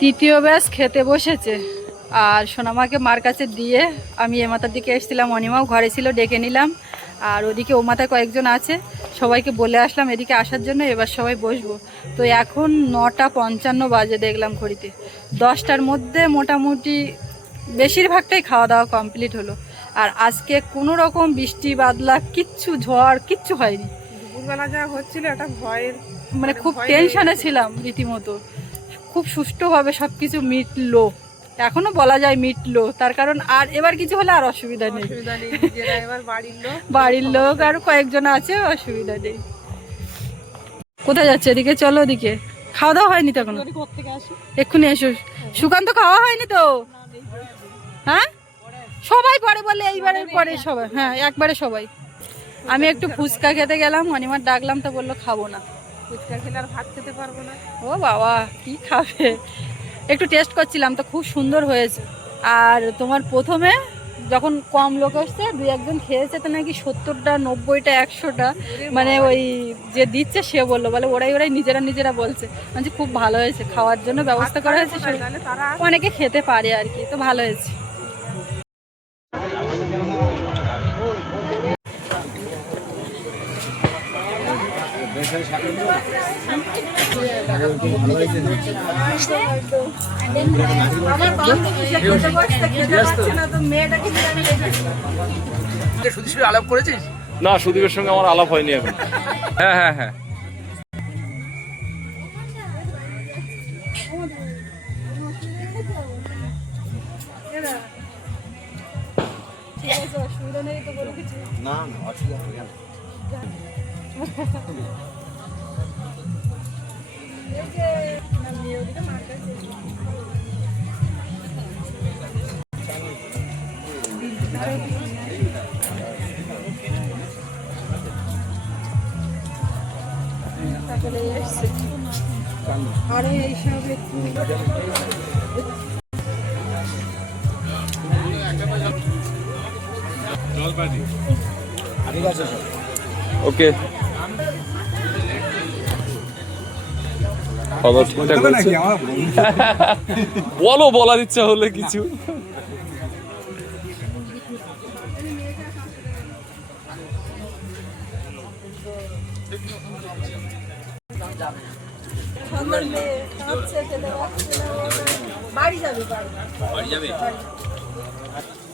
তৃতীয় ব্যাস খেতে বসেছে। আর সোনামাকে মার কাছে দিয়ে আমি এ মাথার দিকে এসেছিলাম অনিমাও ঘরে ছিল ডেকে নিলাম। আর ওদিকে ও মাথায় কয়েকজন আছে সবাইকে বলে আসলাম এদিকে আসার জন্য এবার সবাই বসবো। তো এখন নটা পঞ্চান্ন বাজে দেখলাম ঘড়িতে। দশটার মধ্যে মোটামুটি বেশিরভাগটাই খাওয়া দাওয়া কমপ্লিট হলো। আর আজকে কোনো রকম বৃষ্টি বাদলা কিচ্ছু ঝড় কিচ্ছু হয়নি। দুপুরবেলা যা হচ্ছিল একটা ভয়ের মানে খুব টেনশনে ছিলাম রীতিমতো। খুব সুষ্ঠুভাবে সব কিছু মিটলো। এখনও বলা যায় মিটলো তার কারণ আর এবার কিছু হলে আর অসুবিধা নেই। বাড়ির লোক। আর কয়েকজন আছে অসুবিধা নেই। কোথায় যাচ্ছে এদিকে? চলো ওদিকে। খাওয়া দাওয়া হয়নি তো এখনও? এক্ষুনি এসো। সুকান্ত খাওয়া হয়নি তো? হ্যাঁ? সবাই পরে বলে এইবারে পরে সবাই। হ্যাঁ একবারে সবাই। আমি একটু ফুচকা খেতে গেলাম অনিমার ডাকলাম তো বলল খাব না। ফুচকা খেলে আর ভাত খেতে পারব না। ও বাবা কি খাবে? একটু টেস্ট করছিলাম তো খুব সুন্দর হয়েছে। আর তোমার প্রথমে যখন কম লোক আসছে দুই একজন খেয়েছে তো নাকি সত্তরটা নব্বইটা একশোটা মানে ওই যে দিচ্ছে সে বলল বলে ওরাই ওরাই নিজেরা নিজেরা বলছে। মানে খুব ভালো হয়েছে খাওয়ার জন্য ব্যবস্থা করা হয়েছে অনেকে খেতে পারে আর কি তো ভালো হয়েছে। শুধু আলাপ করেছিস না, সুদীপের সঙ্গে আমার আলাপ হয়নি এখন হ্যাঁ হ্যাঁ হ্যাঁ। না না, অসুবিধা হবে না। আরে এইসব একটু আছে ওকে খাওয়া ঠিকঠাক হয়েছে? বলো বলার ইচ্ছা হলে কিছু। কাঁদছে, খেতে পারছে না, বাড়ি যাবে বাড়ি। বাড়ি যাবে?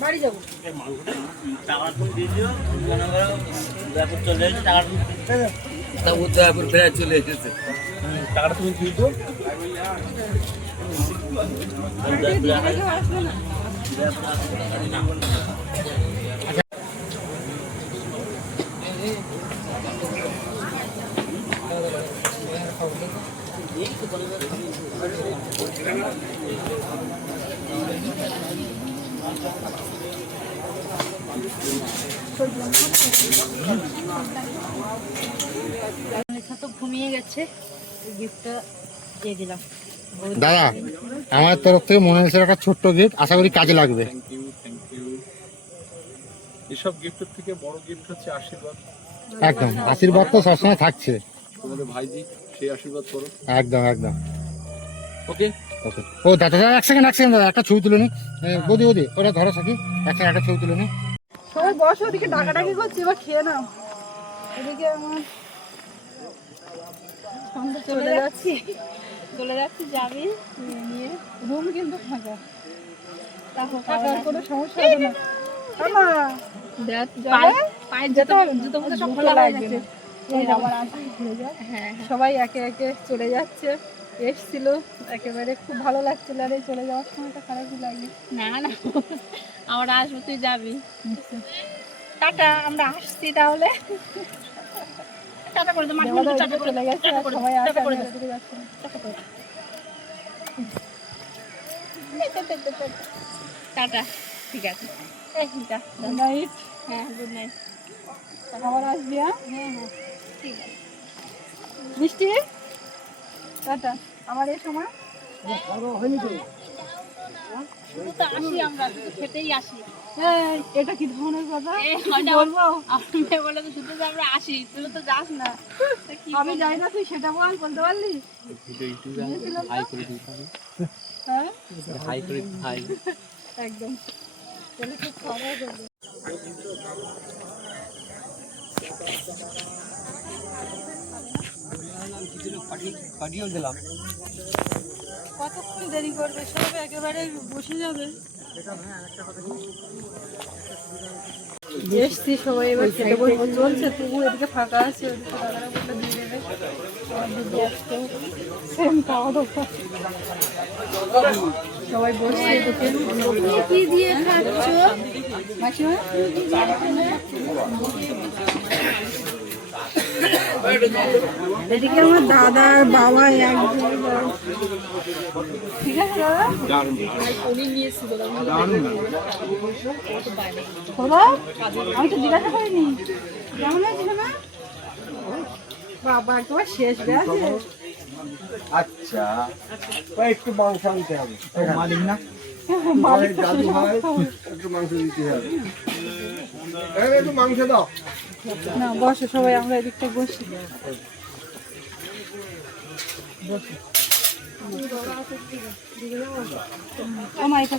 বাড়ি যাব। তা উদয়পুর ফেরা চলে এসেছে। টাকাটা তুমি দিয়ে দিও। আসবে না লেখা তো ঘুমিয়ে গেছে গিফটটা দিয়ে দিলাম। দাদা আমার তরফ থেকে মনে হয়েছে একটা ছোট্ট গিফট আশা করি কাজে লাগবে। থ্যাংক ইউ থ্যাংক ইউ এসব গিফটের থেকে বড় গিফট হচ্ছে আশীর্বাদ। একদম আশীর্বাদ তো সবসময় থাকছে। তোমাদের ভাইজি সেই আশীর্বাদ করো। একদম একদম। ওকে ওকে ও দাদা দাদা এক সেকেন্ড এক সেকেন্ড দাদা একটা ছবি তুলে নি। বৌদি বৌদি ওটা ধরো সাকি। এক সেকেন্ড একটা ছবি তুলে নি। সবাই বসো ওদিকে ডাকাডাকি করছে এবার খেয়ে নাও। এদিকে আমার চলে যাচ্ছি। চলে যাচ্ছি যাবি? নিয়ে রুম কিন্তু ফাঁকা থাকার কোনো সমস্যা হবে না। হয়ে যায়। সবাই একে একে চলে যাচ্ছে। এসছিল একেবারে খুব ভালো লাগছিল আর এই চলে যাওয়ার সময়টা খারাপই লাগে। না না আমরা আসব তুই যাবি। টাটা আমরা আসছি তাহলে। টাটা করে দে দেওয়ারা টাটা করে গেছে টাটা করে দে, সবাই টাটা করে দে। টাটা করে টাটা ঠিক আছে। Good night. হ্যাঁ গুড নাইট আবার আসবি হ্যাঁ? হ্যাঁ হ্যাঁ। ঠিক আছে। মিষ্টি? টাটা। আমার এই সময় এটা কি ধরনের কথা? আপনি বলে তো শুধু আমরা আসি তুই তো যাস না। আমি যাই না তুই সেটা বল বলতে পারলি? হ্যাঁ? কতক্ষণ দেরি করবে? সব একেবারে বসে যাবে। এসছি সবাই এবার খেতে বসবো চলছে তবু এদিকে ফাঁকা আছে, ওদিকে দাদারা সবাই বসছে কি দিয়ে খাচ্ছ? মাসিমা? এদিকে আমার দাদা বাবা একজন ঠিক আছে দাদা বাবা আমি তো জিজ্ঞাসা করিনি। কেমন আছিস না বাবা একেবারে শেষ গেছে আচ্ছা। একটু মাংস আনতে হবে। মালিক না? মালিক দাদু শেষ একটু মাংস দিতে হবে। একটু মাংস দাও। না বসে সবাই আমরা এদিকটা বসি। আমার এটা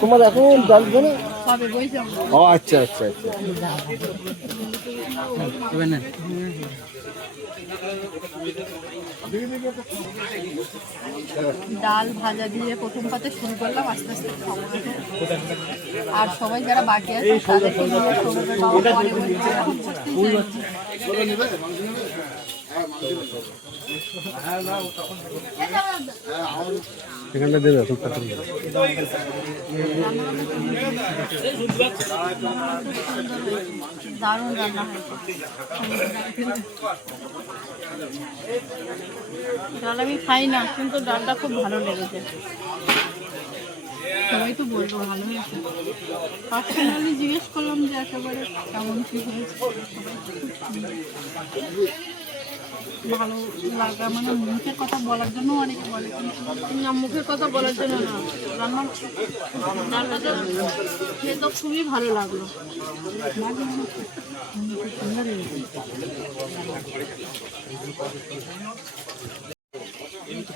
তোমার এখন হবে বইছে ও আচ্ছা আচ্ছা আচ্ছা ডাল ভাজা দিয়ে প্রথম পাতে শুরু করলাম আস্তে আস্তে আর সবাই যারা বাকি আছে তাদেরকে এখানটা দেবে হয়েছে ডাল আমি খাই না, কিন্তু ডালটা খুব ভালো লেগেছে। সবাই তো বলব ভালো হয়েছে পার্সোনালি জিজ্ঞেস করলাম যে একেবারে কেমন কি হয়েছে। ভালো লাগা মানে মুখের কথা বলার জন্য অনেকে বলে না, মুখের কথা বলার জন্য না। রান্না ডালটা তো খুবই ভালো লাগল। খিদেও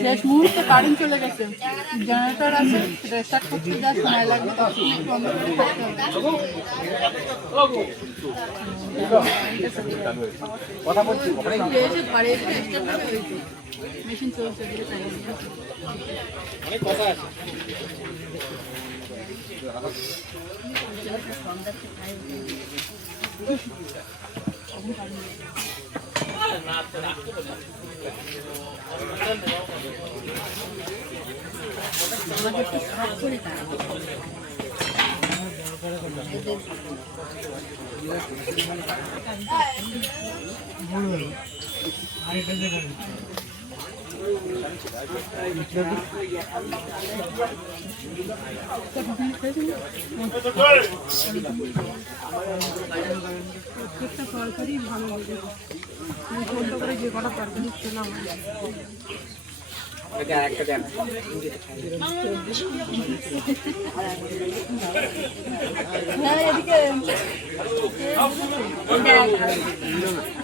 শেষ মুহূর্তে কারেন্ট চলে গেছে। জেনারেটর আছে সেটা স্টার্ট করতে যা সময় লাগবে তখন দিকে তাই প্রত্যেকটা তরকারি ভালো লেগেছে আমি ফোনটা করে যে কটা তরকারি খেলাম হ্যাঁ।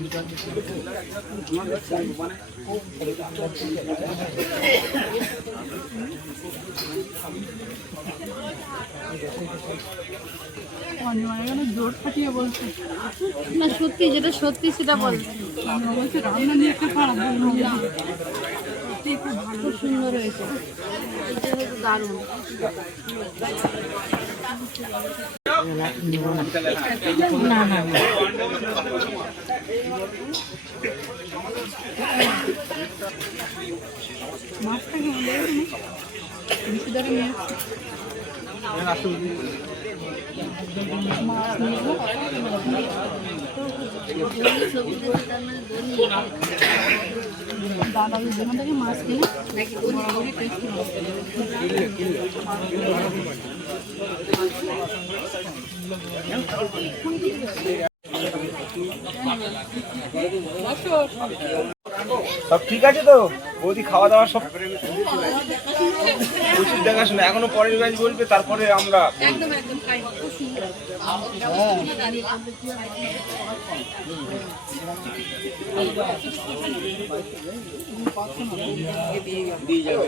জোর খাটিয়ে বলছে না, সত্যি যেটা সত্যি সেটা বলছে বলছে রান্না নিয়ে একটা খারাপ খুব সুন্দর হয়েছে দারুণ না না। দাদা ওই দোকান থেকে মাছ কিনে বরাবরই টেস্ট সব ঠিক আছে তো? বৌদি খাওয়া দাওয়া সব প্রচুর দেখাশোনা। এখনও পরের ব্যাচ বলবে তারপরে আমরা দিয়ে যাবে।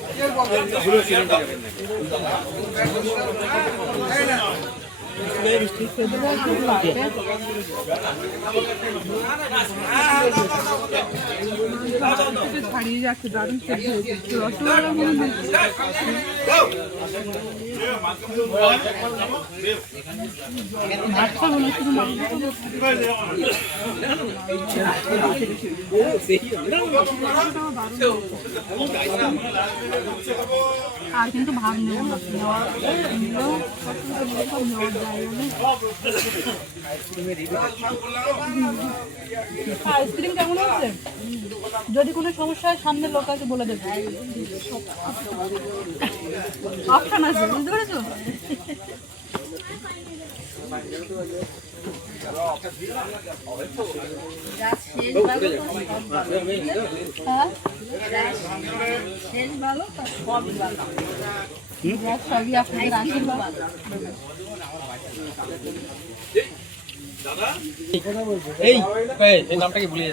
¿Qué es lo que ছাড়িয়ে যাচ্ছে দারুণ সেদ্ধ হয়েছে রসগোল্লা আর কিন্তু না নেওয়া নেওয়া আইসক্রিম কেমন হচ্ছে যদি কোনো সমস্যা হয় সামনে লোক আছে বলে দেবে। অপশন আছে বুঝতে পেরেছ? হ্যাঁ? সবই আপনাদের আশীর্বাদ। এই ভুলে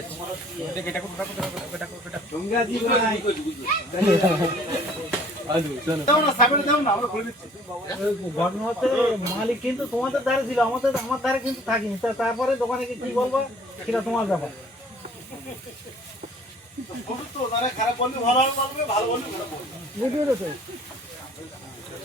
মালিক কিন্তু তোমাদের ধারে ছিল আমাদের আমার ধারে কিন্তু থাকিনি তারপরে দোকানে কি বলব সেটা তোমার ব্যাপার বুঝতে পেরেছ?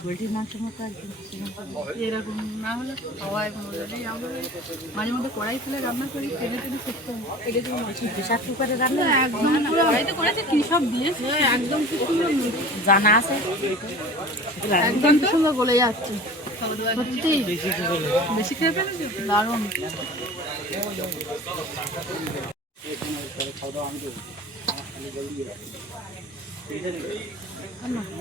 পোলট্রির মাংসের মতো একদম এরকম না হলে খাওয়ায় মজাটাই আমরা মাঝে মধ্যে কড়াই ফেলে রান্না করি তেলে তেলে সেদ্ধ এটা তুমি প্রেশার কুকারে রান্না একদম পুরো কড়াইতে করেছে কী সব দিয়েছে? একদম খুব সুন্দর জানা আছে। একদম খুব সুন্দর গলে যাচ্ছে। সত্যি বেশি খেয়ে ফেলেছো? দারুণ। এদিকে একটু মাংস দাও।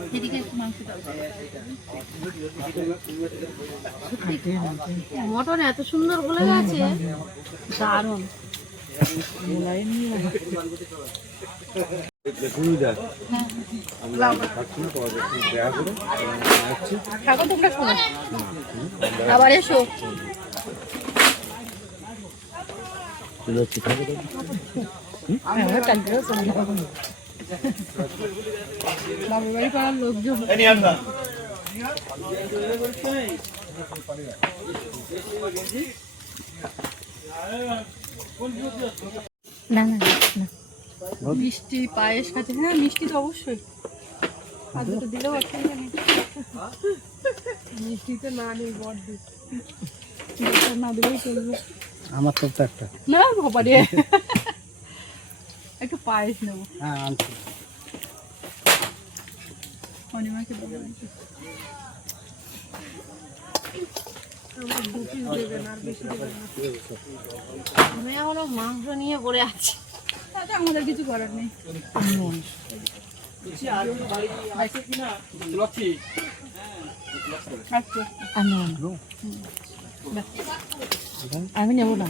মটন এত সুন্দর বলে গেছে। দারুণ। আবার এসো। বাবার বাড়ি পাড়ার লোকজন না না না মিষ্টি পায়েস খাচ্ছে। হ্যাঁ মিষ্টি তো অবশ্যই। আর দুটো দিলেও অসুবিধা নেই মিষ্টিতে না নেই বড় না দিলেই চলবে। আমার তো তো একটা। না বাবা রে একটু পায়েস নেব। হ্যাঁ আনছি। অনিমাকে দেবো নাকি? আমি এখনও মাংস নিয়ে পড়ে আছি। তাতে আমাদের কিছু করার নেই। আচ্ছা। আমি নেব না।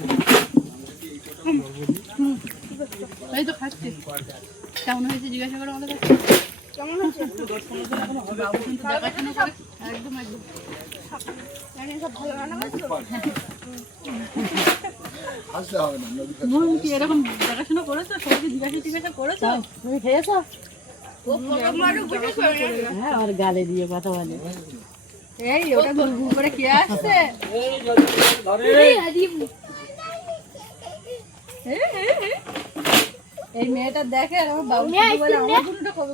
এই তো খাচ্ছি। কেমন হয়েছে জিজ্ঞাসা করো আমাদের কাছে। কেমন হয়েছে? দেখাশোনা করে? একদম একদম। এরকম দেখাশোনা করেছ? সবাইকে জিজ্ঞাসা জিজ্ঞাসা করেছ? তুমি খেয়েছো? হ্যাঁ আমার গালে দিয়ে কথা বলে। এই ওটা গুল করে কে আসছে? এই, এই, এই। এই মেয়েটা দেখে আর আমার বাবু শুধু বলে আমার গুলটা কবে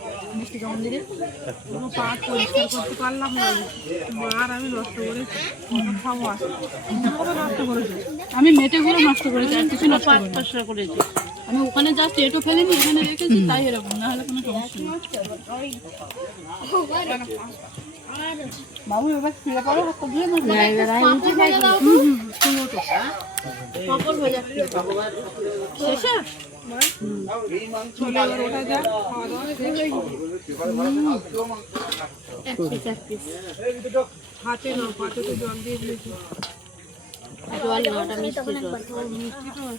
গুল গুল করে হাঁটবে কেমন মিষ্টি হবে আমি মেটেগুলো নষ্ট করেছি আর কিছু নষ্ট করেছি আমি ওখানে জাস্ট এটো ফেলিনি এখানে রেখেছি তাই এরকম না হলে কোনো সমস্যা নেই। বাবু এবার ফিরে পারো হাতটা ধুয়ে না কপল হয়ে যাচ্ছে শেষে এক পিস এক পিস জল না ওটা মিষ্টি জল